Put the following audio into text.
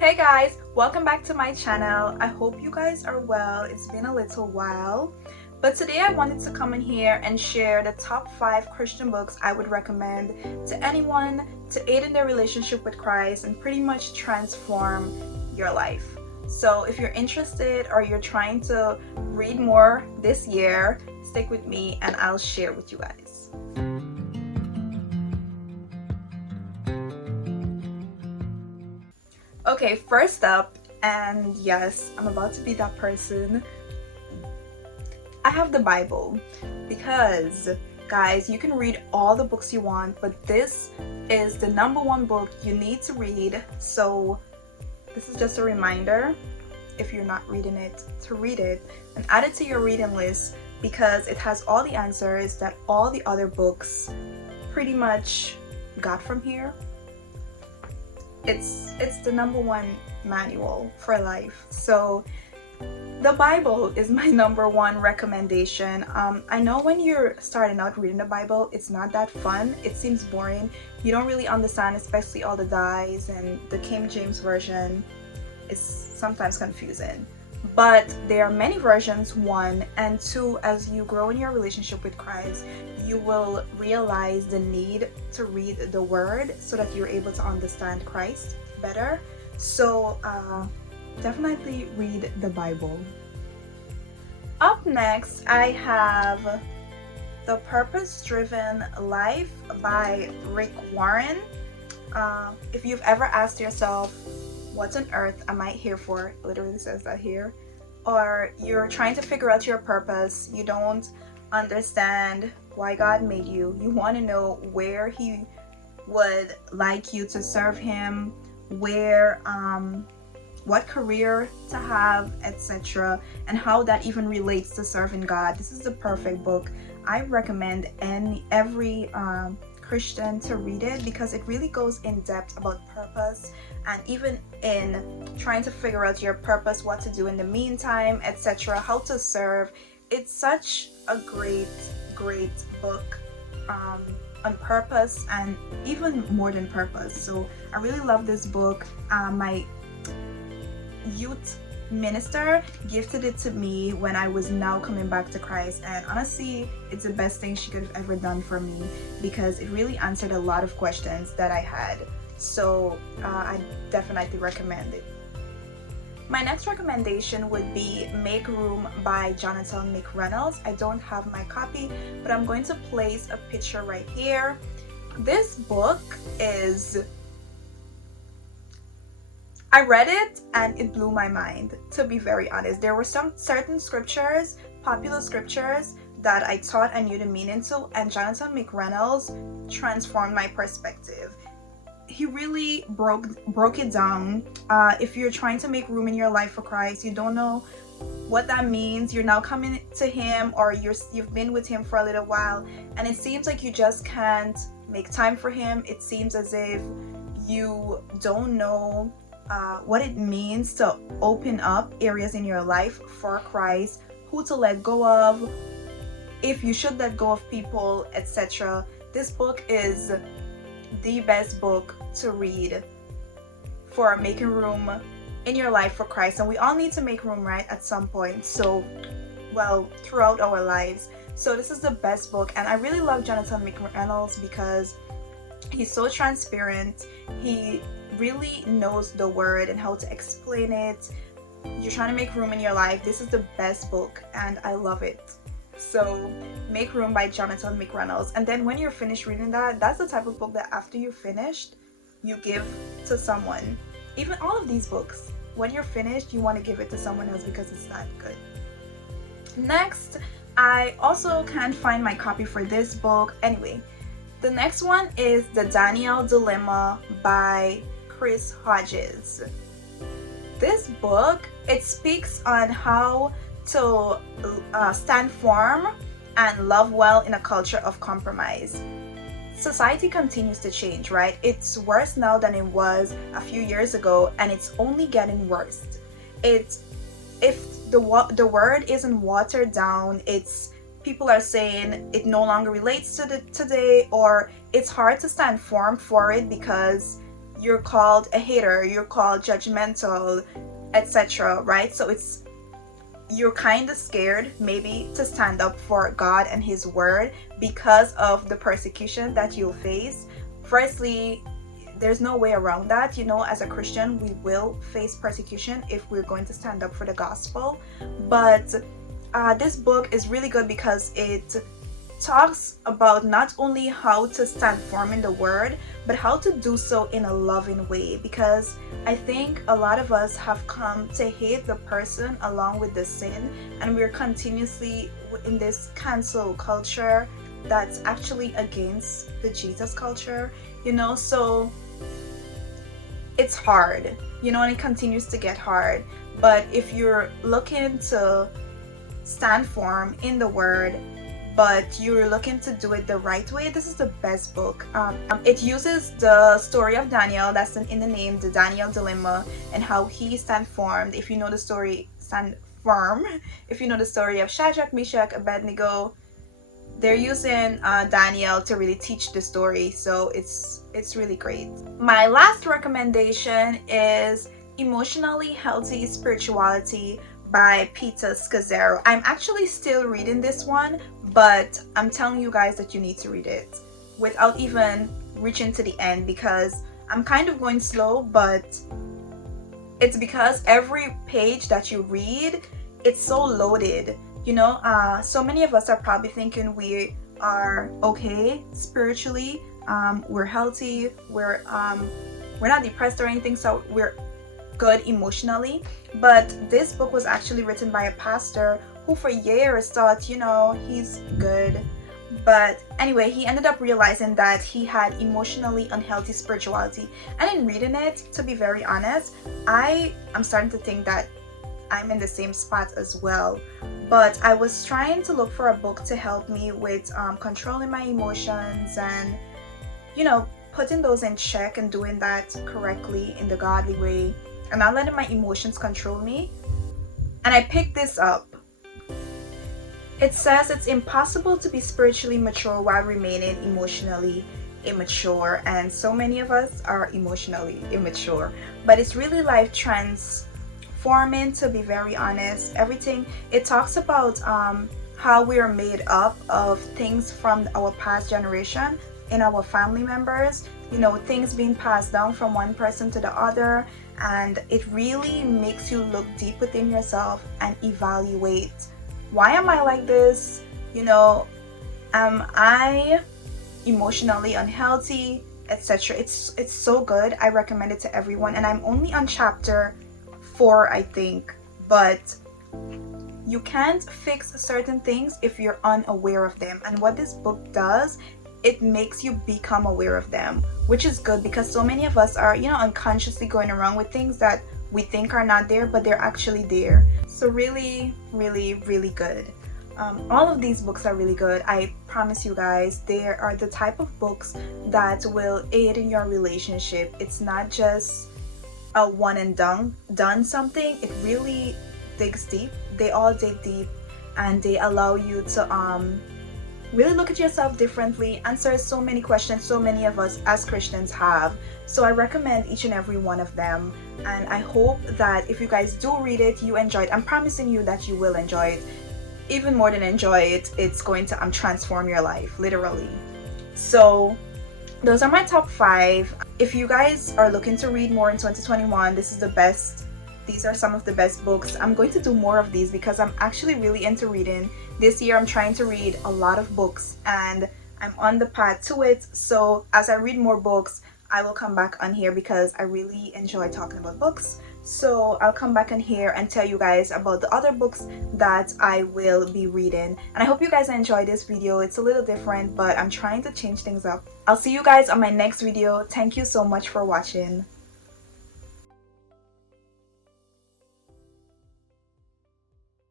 Hey guys, welcome back to my channel. I hope you guys are well. It's been a little while, but today I wanted to come in here and share the top 5 Christian books I would recommend to anyone to aid in their relationship with Christ and pretty much transform your life. So if you're interested or you're trying to read more this year, stick with me and I'll share with you guys. Okay, first up, and yes, I'm about to be that person, I have the Bible, because guys, you can read all the books you want, but this is the number one book you need to read. So this is just a reminder, if you're not reading it, to read it and add it to your reading list, because it has all the answers that all the other books pretty much got from here. It's the number one manual for life. So the Bible is my number one recommendation. I know when you're starting out reading the Bible, it's not that fun. It seems boring. You don't really understand, especially all the dies, and the King James version is sometimes confusing. But there are many versions, 1 and 2. As you grow in your relationship with Christ, you will realize the need to read the Word so that you're able to understand Christ better. So definitely read the Bible. Up next, I have The Purpose-Driven Life by Rick Warren. If you've ever asked yourself, what on earth am I here for? It literally says that here. Or you're trying to figure out your purpose. You don't understand why God made you. You want to know where He would like you to serve Him, where, what career to have, etc., and how that even relates to serving God. This is the perfect book. I recommend every Christian to read it, because it really goes in depth about purpose, and even in trying to figure out your purpose, what to do in the meantime, etc., how to serve. It's such a great book on purpose, and even more than purpose. So I really love this book. My youth minister gifted it to me when I was now coming back to Christ, and honestly, it's the best thing she could have ever done for me, because it really answered a lot of questions that I had. So I definitely recommend it. My next recommendation would be Make Room by Jonathan McReynolds. I don't have my copy, but I'm going to place a picture right here. This book is, I read it and it blew my mind, to be very honest. There were some certain scriptures, popular scriptures, that I thought I knew the meaning to, and Jonathan McReynolds transformed my perspective. He really broke it down. If you're trying to make room in your life for Christ, you don't know what that means, you're now coming to Him, or you've been with Him for a little while, and it seems like you just can't make time for Him. It seems as if you don't know what it means to open up areas in your life for Christ, who to let go of, if you should let go of people, etc. This book is the best book to read for making room in your life for Christ. And we all need to make room, right, at some point. So, well, throughout our lives. So this is the best book, and I really love Jonathan McReynolds because he's so transparent. He really knows the Word and how to explain it. You're trying to make room in your life, this is the best book, and I love it. So Make Room by Jonathan McReynolds. And then when you're finished reading that, that's the type of book that after you're finished, you give to someone. Even all of these books, when you're finished, you want to give it to someone else because it's that good. Next, I also can't find my copy for this book. Anyway, the next one is The Daniel Dilemma by Chris Hodges. This book, it speaks on how to stand firm and love well in a culture of compromise. Society continues to change, right? It's worse now than it was a few years ago, and it's only getting worse. If the word isn't watered down, people are saying it no longer relates to today, or it's hard to stand firm for it because you're called a hater, you're called judgmental, etc., right? So you're kind of scared maybe to stand up for God and his word because of the persecution that you'll face. Firstly, there's no way around that. As a Christian, we will face persecution if we're going to stand up for the gospel. But this book is really good because it talks about not only how to stand firm in the word, but how to do so in a loving way, because I think a lot of us have come to hate the person along with the sin, and we're continuously in this cancel culture that's actually against the Jesus culture, so it's hard, and it continues to get hard. But if you're looking to stand firm in the word, but you're looking to do it the right way, this is the best book. It uses the story of Daniel, that's in the name, the Daniel dilemma, and how he stand firm. If you know the story, stand firm. If you know the story of Shadrach, Meshach, Abednego, they're using Daniel to really teach the story, so it's really great. My last recommendation is Emotionally Healthy Spirituality by Peter Scazzaro. I'm actually still reading this one, but I'm telling you guys that you need to read it without even reaching to the end, because I'm kind of going slow, but it's because every page that you read, it's so loaded. So many of us are probably thinking we are okay spiritually, we're healthy, we're not depressed or anything, so we're good emotionally. But this book was actually written by a pastor who for years thought, he's good. But anyway, he ended up realizing that he had emotionally unhealthy spirituality. And in reading it, to be very honest, I'm starting to think that I'm in the same spot as well. But I was trying to look for a book to help me with controlling my emotions and, putting those in check and doing that correctly in the godly way, and not letting my emotions control me. And I picked this up. It says it's impossible to be spiritually mature while remaining emotionally immature. And so many of us are emotionally immature. But it's really life transforming, to be very honest. Everything, it talks about how we are made up of things from our past generation in our family members, things being passed down from one person to the other. And it really makes you look deep within yourself and evaluate, why am I like this? Am I emotionally unhealthy, etc. It's so good. I recommend it to everyone, and I'm only on chapter 4, I think. But you can't fix certain things if you're unaware of them, and what this book does, it makes you become aware of them, which is good, because so many of us are, unconsciously going around with things that we think are not there, but they're actually there. So really, really, really good. All of these books are really good. I promise you guys, they are the type of books that will aid in your relationship. It's not just a one and done something. It really digs deep. They all dig deep, and they allow you to really look at yourself differently, answer so many questions so many of us as Christians have. So I recommend each and every one of them, and I hope that if you guys do read it, you enjoy it. I'm promising you that you will enjoy it. Even more than enjoy it, it's going to transform your life, literally. So those are my top 5. If you guys are looking to read more in 2021, this is the best. These are some of the best books. I'm going to do more of these because I'm actually really into reading. This year I'm trying to read a lot of books, and I'm on the path to it. So as I read more books, I will come back on here because I really enjoy talking about books. So I'll come back on here and tell you guys about the other books that I will be reading. And I hope you guys enjoy this video. It's a little different, but I'm trying to change things up. I'll see you guys on my next video. Thank you so much for watching.